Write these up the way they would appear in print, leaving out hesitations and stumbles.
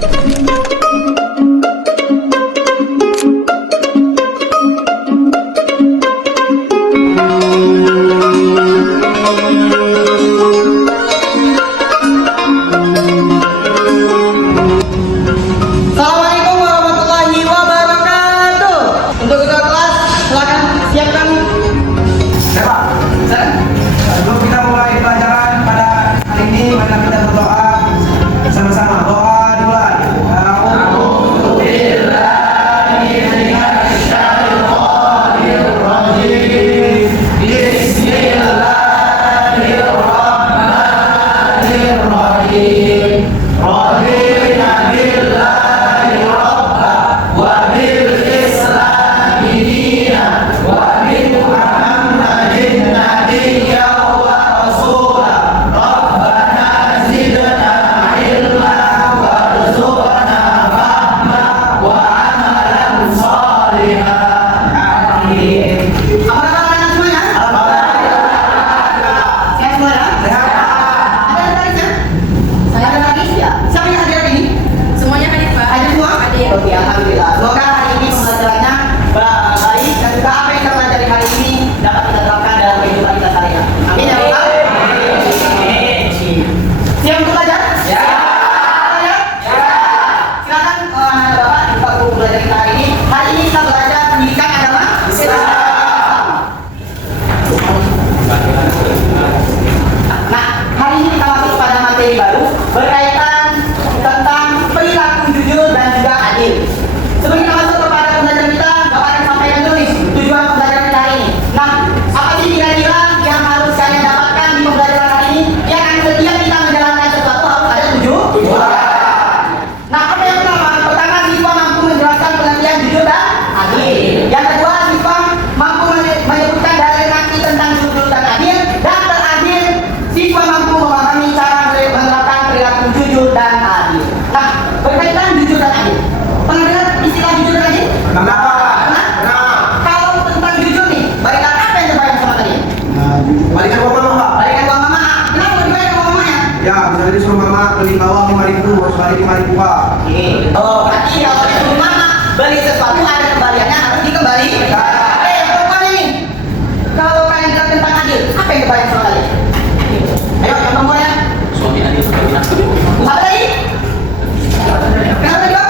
Assalamualaikum warahmatullahi wabarakatuh. Untuk ketua kelas, silakan siapkan. Ya Pak, sebelum kita mulai pelajaran pada hari ini, mari kita berdoa bersama-sama. Doa dimulai. Oke, alhamdulillah. Semoga hari ini pembelajarannya baik dan juga apa yang kita pelajari hari ini dapat kita terapkan dalam kehidupan kita sehari-hari. Amin ya Allah. Siap untuk belajar? Ya. Silakan anak bapak buka buku belajar kita hari ini. Hari ini kita belajar pendidikan agama Islam. Nah, hari ini kita masuk pada materi baru berkaitan tentang perilaku jujur dan juga adil. Sebelum kita masuk kepada pembelajaran kita, Bapak akan sampaikan dulu nih tujuan pembelajaran kita hari ini. Nah, apa sih kira-kira yang harus kalian dapatkan di pembelajaran hari ini? Yang akan setiap kita menjalankan sesuatu harus ada tujuan. Nah, apa yang pertama? Pertama, siswa mampu menjelaskan pengertian jujur dan adil. Yang kedua, siswa mampu menyebutkan dalil nafsi tentang jujur dan adil. Dan terakhir, siswa mampu memahami cara menerapkan perilaku jujur dan adil. Nah, berkaitan jujur dan adil. Pernah dengar istilah jujur dan adil? Kenapa? Kalau tentang jujur nih, barikan apa yang terbayang sama kalian? Balikan uang mama Pak. Barikan uang mama. Kenapa dibayar uang mamanya? Ya, misalnya disuruh mama beli bawang 5.000, harus balik 5.000 Pak. Oke. Oh, berarti kalau disuruh mama beli sesuatu ada kembaliannya harus dikembalikan. Yang perempuan ini, kalau kalian bilang tentang adil, apa yang terbayang sama kalian? Ayo, yang perempuan ya. Suami adil seperti apa? Apa tadi? Kenapa tadi, Pak?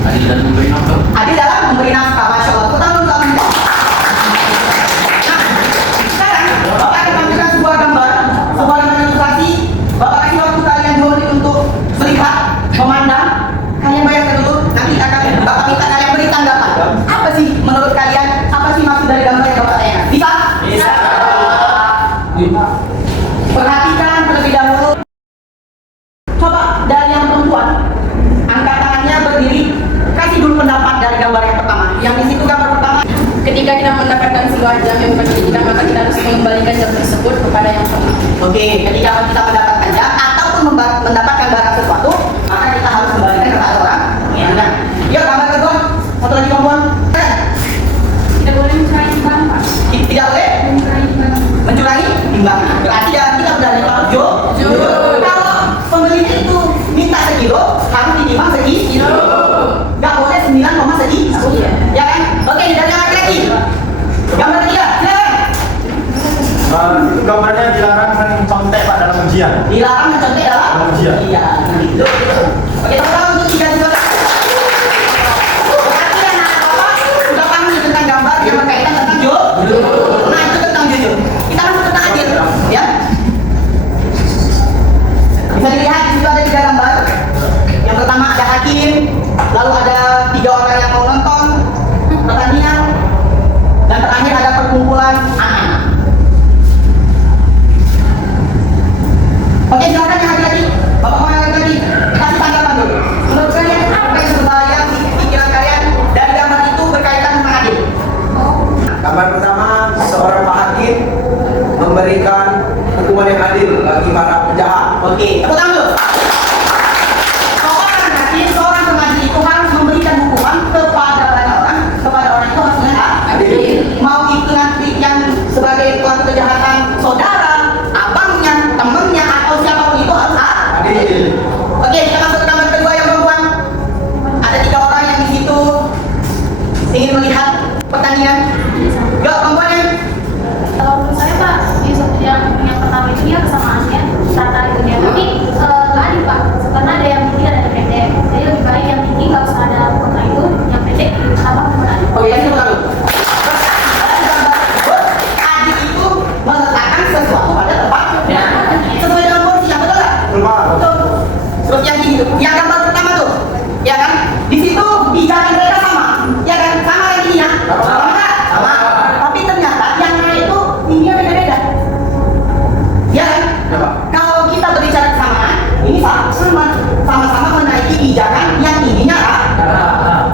Adil dan memberi nafkah. Adil dalam memberi nafkah, Masya Allah. Tepuk tangan untuk Amin. Nah, sekarang Bapak akan tampilkan sebuah gambar ilustrasi. Bapak kasih waktu kalian 2 menit untuk melihat, memandang. Kalian bayangkan dulu, nanti akan Bapak minta kalian beri tanggapan. Apa sih menurut kalian? Apa sih maksud dari gambar yang Bapak tayangkan? Bisa? Bisa. Perhatikan terlebih dahulu. Coba dari yang perempuan, angkat tangannya berdiri, kasih dulu pendapat dari gambar yang pertama. Yang di situ gambar pertama. Ketika kita mendapatkan sebuah jam yang berpendidikan, maka kita harus mengembalikan jam tersebut kepada yang pernah. Oke, ketika kita mendapatkan jam ataupun mendapatkan barang sesuatu, maka kita harus kembalikan kepada orang. Ya, nah. Yuk, gambar kedua. Satu lagi perempuan. Tidak boleh mencurangi barang, Pak. Tidak boleh mencurangi timbangan. Berarti tidak berani jujur. Kalau pembelinya itu minta sekilo, harus ditimbang sekilo. Nggak boleh 9, sekilo. Ya kan? Oke, dari yang laki-laki. Gambar ketiga, silakan. Itu gambarnya dilarang mencontek Pak dalam ujian. Dilarang mencontek dalam ujian. Iya, gitu. Oke, tepuk untuk 3 juga. Berarti anak bapak sudah paham nih tentang gambar yang berkaitan tentang jujur. Nah, itu tentang jujur. Kita langsung tentang adil, ya. Bisa dilihat di situ ada 3 gambar. Yang pertama ada hakim, lalu ada 3 orang yang mau nonton pertandingan, dan terakhir ada perkumpulan anak-anak. Oke, silakan yang laki-laki. Bapak mau yang laki-laki. Kasih Seperti yang gambar pertama tuh, ya kan? Di situ pijakan mereka sama, ya kan? Sama kayak gini ya? Sama nggak? Sama. Tapi ternyata yang lain itu tingginya beda-beda. Ya kan? Kalau kita berbicara kesamaan, ini sama-sama menaiki pijakan yang tingginya kan?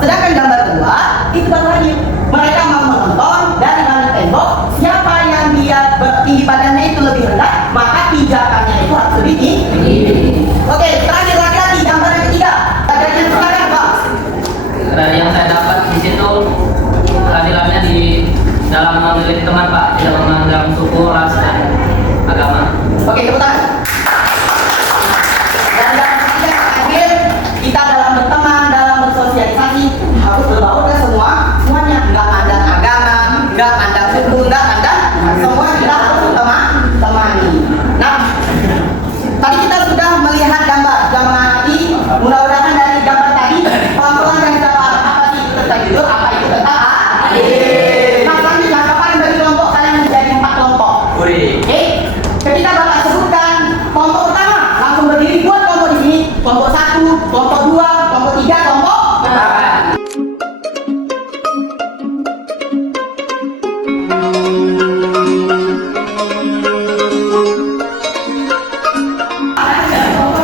Sedangkan gambar kedua itu baru lagi. Mereka mau menonton dari balik tembok, siapa yang dia tinggi badannya itu lebih rendah, maka pijakannya itu harus lebih tinggi. Oke, terakhir lagi gambar yang ketiga. Ada yang sekarang, Pak. Dari yang saya dapat di situ keadilannya di dalam memilih teman Pak, tidak memandang suku, ras dan agama. Oke, tepuk tangan. Dan yang ketiga yang terakhir, kita dalam berteman, dalam bersosialisasi harus berbaur ke semuanya. Nggak pandang agama, nggak pandang suku, nggak pandang semua kita harus temani. Nah, tadi kita sudah melihat gambar nanti. Mudah-mudahan dari gambar tadi pelan-pelan yang kita paham apa sih itu tentang judul, apa itu tentang adil. Nah, selanjutnya kapan bagi kelompok kalian menjadi 4 kelompok. Oke, ketika Bapak sebutkan kelompok pertama, langsung berdiri buat kelompok di sini. Kelompok 1, kelompok 2, kelompok 3, kelompok 4.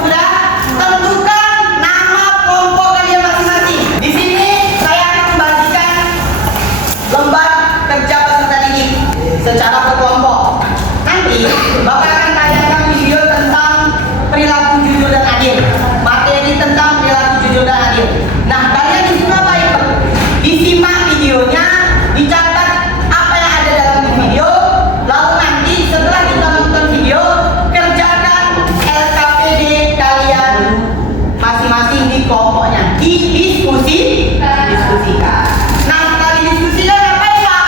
Sudah tentukan nama kelompok kalian masing-masing. Di sini saya akan membagikan lembar kerja peserta didik secara berkelompok. Nanti Bapak akan tayangkan video tentang perilaku jujur dan adil, materi tentang perilaku jujur dan adil. Nah, kalian di sini apa itu? Disimak videonya, dicatat apa yang ada dalam video, lalu nanti setelah kita nonton video, kerjakan LKPD kalian masing-masing di kelompoknya, diskusikan. Nah, setelah didiskusikan apa ya?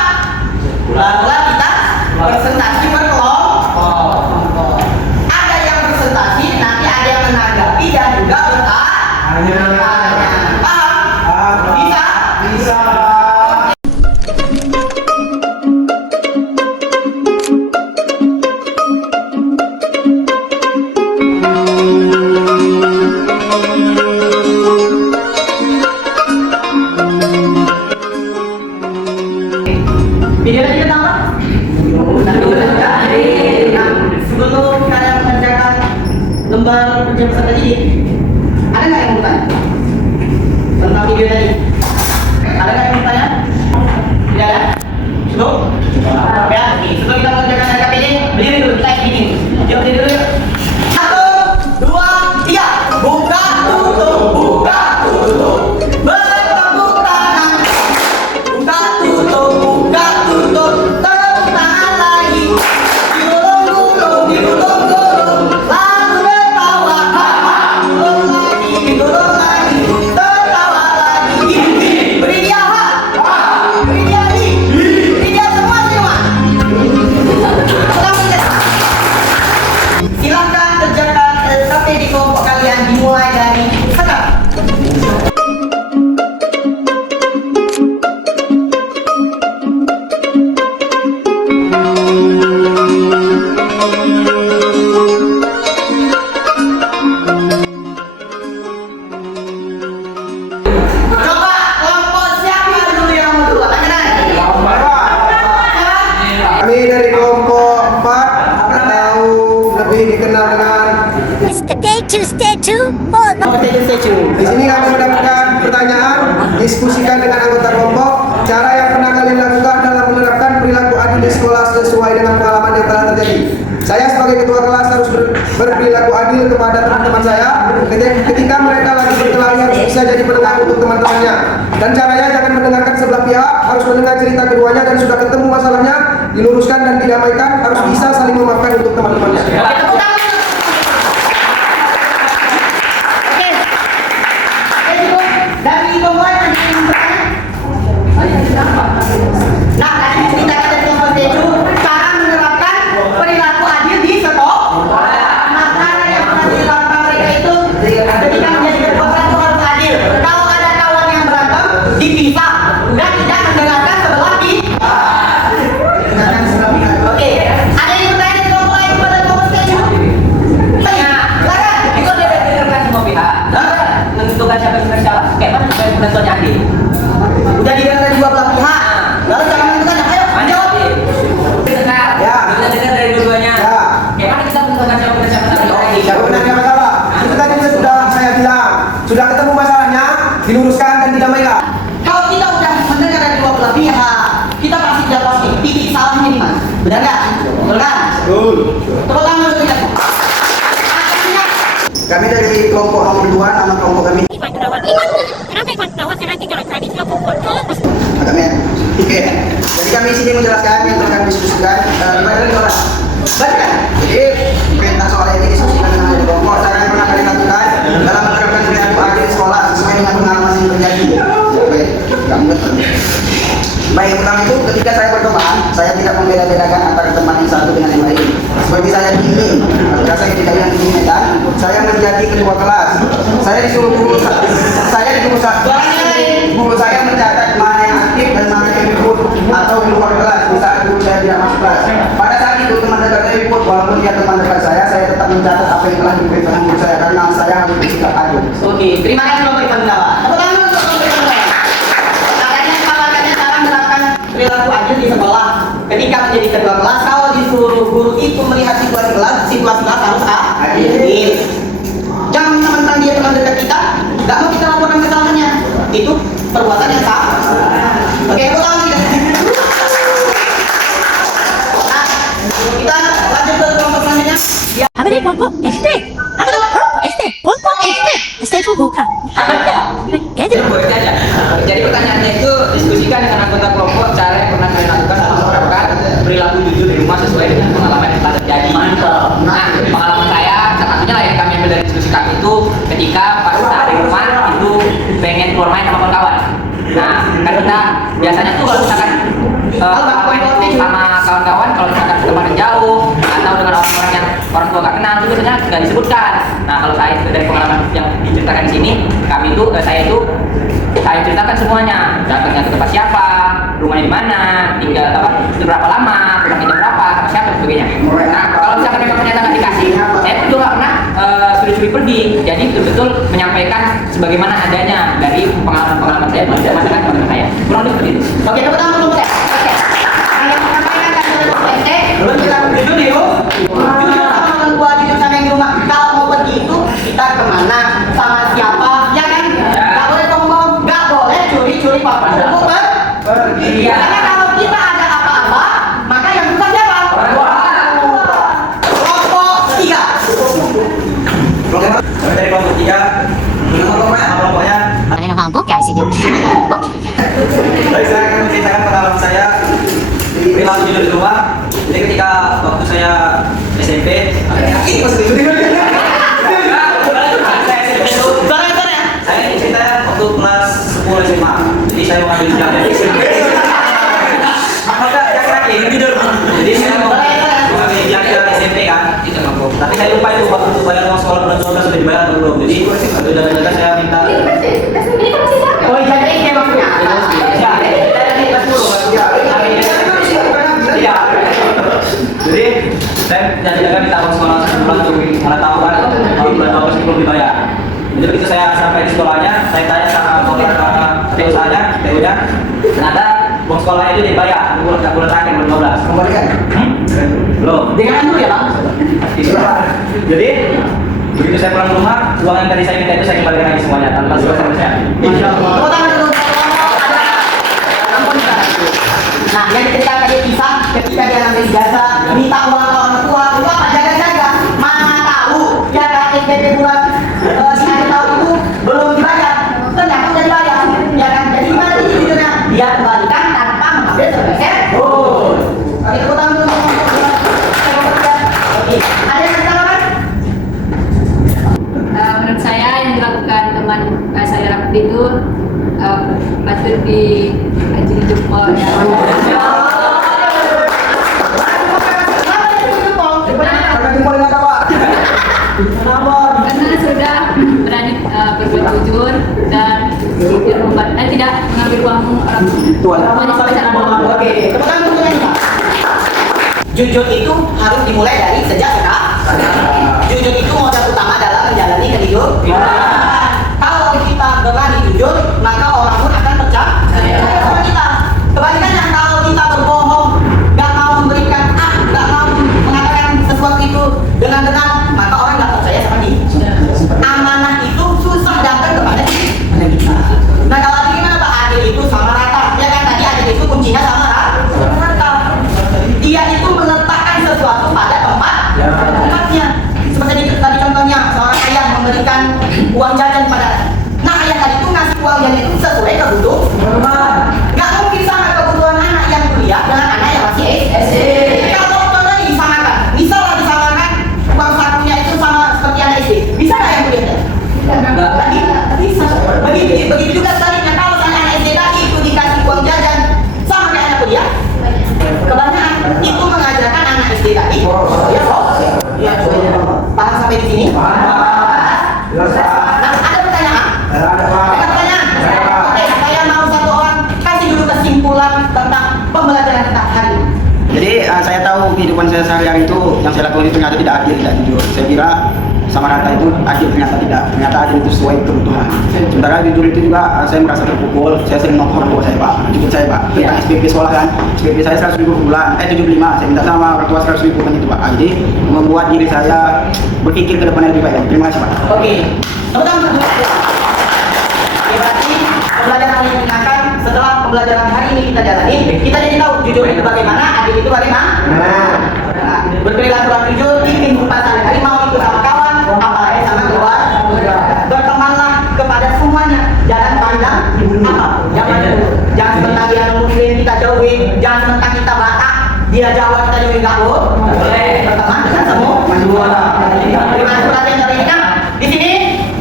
Barulah kita presentasi berkelompok. Ada yang presentasi, nanti ada yang menanggapi dan juga bertanya. Paham? Bisa? Bisa. Video tadi tentang apa? Nah, sebelum kalian mengerjakan lembar kerja peserta didik, ada nggak yang mau bertanya tentang video tadi? Ada nggak yang mau bertanya? Tidak ada? Cukup? Ya, oke. Sebelum kita mengerjakan LKPD, berdiri dulu, kita gini. Yuk, berdiri dulu yuk. 1, 2, 3. Buka, tutup, buka, tutup. Bertepuk tangan. Buka, tutup, buka, tutup. Tepuk tangan lagi. Digulung-gulung, digulung-gulung. Lalu tertawa, haha. Gulung lagi, digulung lagi. Tertawa lagi. Beri dia ha. Beri dia hi. Beri dia semua. Silakan kerjakan LKP di kelompok kalian dimulai dari sekarang. Coba kelompok siapa dulu yang mau dulu? Tangan. Kami dari kelompok 4 atau lebih dikenal dengan Stay tuned for the di sini kami mendapatkan pertanyaan, diskusikan dengan anggota kelompok cara yang pernah kalian lakukan dalam menerapkan perilaku adil di sekolah sesuai dengan pengalaman yang telah terjadi. Saya sebagai ketua kelas harus berperilaku adil kepada teman-teman saya ketika mereka lagi berkelahi, harus bisa jadi pendengar untuk teman-temannya. Dan caranya jangan mendengarkan sebelah pihak, harus mendengar cerita keduanya dan sudah ketemu masalahnya, diluruskan dan didamaikan, harus bisa saling memaafkan untuk teman-temannya. Tepuk tangan. Oke. Oke, cukup. Dari kelompok yang ada yang bertanya? Nah, tadi ceritakan dari kelompok Teju, cara menerapkan perilaku adil di sekolah. Nah, cara yang pernah dilakukan mereka itu ketika menjadi ketua kelas itu harus adil. Kalau ada kawan yang berantem, dipisah dan tidak mendengarkan sebelah pihak. Oke, ada yang bertanya dari kelompok lain pada kelompok Teju? ketentuannya adil. Udah didengar dari dua belah pihak. Lalu jangan menentukan. Ayo, jawab. Benar. Ya. Kita dengar dari dua-duanya. Ya. Gimana kita menentukan siapa benar siapa salah? Siapa benar siapa salah? Itu tadi sudah saya bilang. Sudah ketemu masalahnya, diluruskan dan didamaikan. Kalau kita udah mendengar dari dua belah pihak, kita pasti dapat titik salahnya di mana. Benar nggak? Betul kan? Betul. Tepuk tangan untuk kita. Kami dari kelompok nomor 2, nama kelompok kami. Agaknya. Oke. Jadi kami sini menjelaskan yang telah kami diskusikan. Gimana nih orang? Baik kan? Jadi perintah soal ini diskusikan dengan dari kelompok. Cara yang pernah kami lakukan dalam menerapkan perilaku adil di sekolah sesuai dengan pengalaman yang terjadi. Baik, kami baik, pertama itu ketika saya berteman, saya tidak membeda-bedakan antara teman yang satu dengan yang lain. Seperti saya di ini, saya tidak yang di Medan, saya menjadi ketua kelas. Saya disuruh guru saya mencatat mana yang aktif dan mana yang ikut atau di luar kelas. Di saat guru saya tidak masuk kelas. Pada saat itu teman dekat saya ikut, walaupun dia teman dekat saya tetap mencatat apa yang telah diperintahkan guru saya karena saya harus bersikap adil. Oke, terima kasih Bapak Ibu Pendawa. Tepuk tangan untuk Bapak Ibu Pendawa. Makanya cara menerapkan perilaku adil di sekolah. Ketika menjadi ketua kelas, kalau disuruh guru itu melihat situasi kelas harus adil. Jangan mentang-mentang dia teman dekat kita, nggak mau kita laporkan kesalahannya. Itu perbuatan yang salah. Oke, tepuk tangan kita. Nah, kita lanjut ke kelompok selanjutnya. Ya. Apa deh kelompok SD? Apa deh kelompok SD? Kelompok SD? SD itu bukan. Gitu. Boleh aja. Jadi pertanyaannya itu diskusikan dengan anggota kelompok cara yang pernah kalian lakukan dalam menerapkan perilaku jujur di rumah sesuai dengan pengalaman yang telah terjadi. Nah, pengalaman saya salah satunya lah yang kami ambil dari diskusi kami itu ketika pas saat di rumah itu pengen keluar main sama kawan-kawan. Nah, kan kita biasanya tuh kalau misalkan main itu sama kawan-kawan, kalau misalkan ke tempat yang jauh atau dengan orang-orang yang orang tua nggak kenal itu biasanya nggak disebutkan. Nah, kalau saya itu dari pengalaman yang diceritakan di sini, saya ceritakan semuanya, datangnya ke tempat siapa, rumahnya di mana, tinggal itu berapa lama, pulangnya jam berapa, sama siapa dan sebagainya. Nah, kalau misalkan memang ternyata nggak dikasih, saya pun juga nggak pernah suri-suri pergi. Jadi betul-betul menyampaikan sebagaimana adanya dari pengalaman saya dan masyarakat teman saya. Kurang lebih seperti itu. Oke, tepuk tangan untuk saya. Oke. Yang menyampaikan kan kelompok SD, belum kita jujur yuk. Jujur sama orang tua, jujur sama yang di rumah. Kalau mau pergi itu kita kemana, sama siapa, ya kan? Nggak boleh bohong, nggak boleh curi-curi papa. Pergi. Karena kalau kita ada apa-apa, maka yang bukan siapa? Kelompok 3. Dari kelompok 3, kelompoknya. Ano kelompok guys ini? Baik, saya akan menceritakan pengalaman saya di perilaku jujur di rumah. Jadi ketika waktu saya SMP, ini masih saya cerita waktu kelas 10 SMA. Jadi saya mengambil jalan SMP. Jadi saya mengambil jalan SMP kan. Tapi saya lupa itu waktu bayar uang sekolah bulan 12 sudah dibayar atau belum. Jadi sudah saya minta. Oh, jadi ini maksudnya. Ya, dari kelas 10. Ya. Jadi saya jaga minta uang sekolah sebulan tuh, malah tahu kan kalau bulan 12 belum dibayar. Jadi begitu saya sampai di sekolahnya, saya tanya sama TU saya, TU-nya, ternyata uang sekolah itu dibayar bulan terakhir bulan 12. Kembalikan. Belum. Dengan dulu ya, Bang. Jadi begitu saya pulang ke rumah, uang yang tadi saya minta itu saya kembalikan lagi semuanya tanpa selesai saya. Masya Allah. Tepuk tangan dulu. Nah, yang ketika dia pisah, ketika dia ngambil ijazah, minta uang ke orang tua, itu apa? Jaga-jaga. Mana tahu, ya kan SPP bulan si akhir tahun itu belum dibayar. Ternyata udah dibayar, ya kan? Jadi gimana sih jujurnya? Dia kembalikan tanpa mengambil sebesar. Oke, tepuk tangan dulu. Oke, ada yang ditambahkan? Menurut saya yang dilakukan teman saya Rafi itu patut diajari jempol ya. Karena sudah berani berbuat jujur dan tidak mengambil uang orang tua. Oke, tepuk tangan untuk yang Pak. Jujur itu harus dimulai dari sejak sekarang. Jujur itu modal utama dalam menjalani kehidupan. Kalau kita berani jujur, maka uang jajan pada anak. Nah, ayah tadi itu ngasih uang jajan itu sesuai kebutuhan. Nggak mungkin sama kebutuhan anak yang kuliah dengan anak yang masih SD. Kalau contohnya disamakan, misalnya disamakan uang sakunya itu sama seperti anak SD, bisa nggak yang kuliah? Nggak bisa. Begitu juga sebaliknya, kalau misalnya anak SD tadi itu dikasih uang jajan sama kayak anak kuliah, kebanyakan itu mengajarkan anak SD tadi. Ya, paham sampai di sini? Nah, ada pertanyaan? Ada pertanyaan? Oke, saya mau satu orang kasih dulu kesimpulan tentang pembelajaran kita hari ini. Jadi saya tahu kehidupan saya sehari-hari itu yang saya lakukan itu ternyata tidak adil, tidak jujur. Saya kira sama rata itu adil, ternyata tidak. Ternyata adil itu sesuai kebutuhan. Sementara jujur itu juga saya merasa terpukul. Saya sering nongkrong tua saya, Pak. Jujur saya, Pak. Tentang SPP sekolah kan. SPP saya 100.000 per bulan. 75. Saya minta sama orang tua 100.000 kan itu, Pak. Jadi membuat diri saya berpikir ke depannya lebih baik. Terima kasih, Pak. Oke, pertama berarti pembelajaran yang digunakan setelah pembelajaran hari ini kita jalani, kita jadi tahu jujur itu bagaimana, adil itu bagaimana. Nah, berperilaku yang jujur di kehidupan sehari-hari, mau itu sama kawan, apalagi sama keluarga. Bertemanlah kepada semuanya, jangan pandang apapun. Jangan sebentar dia muslim kita jauhin, jangan sebentar kita Batak dia Jawa kita jauhin, nggak boleh. Berteman dengan semua. Terima kasih perhatian dari kita. Di sini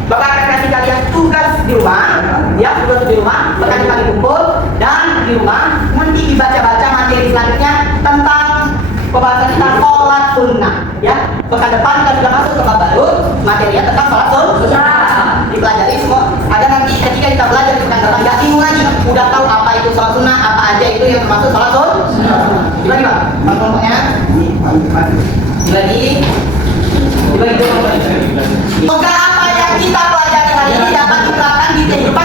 Bapak akan kasih kalian tugas di rumah, ya, tugas di rumah, berkali-kali kumpul, dan di rumah nanti dibaca-baca materi selanjutnya tentang pembahasan kita sholat sunnah, ya. Pekan depan kita sudah masuk ke bab baru, materinya tentang sholat sunnah. Dipelajari semua. Ada nanti ketika kita belajar di pekan depan, nggak bingung lagi, udah tahu apa itu sholat sunnah, apa aja itu yang termasuk sholat sunnah. Gimana, Pak? Kelompoknya? Dibagi. Semoga apa yang kita pelajari hari ini dapat diterapkan di kehidupan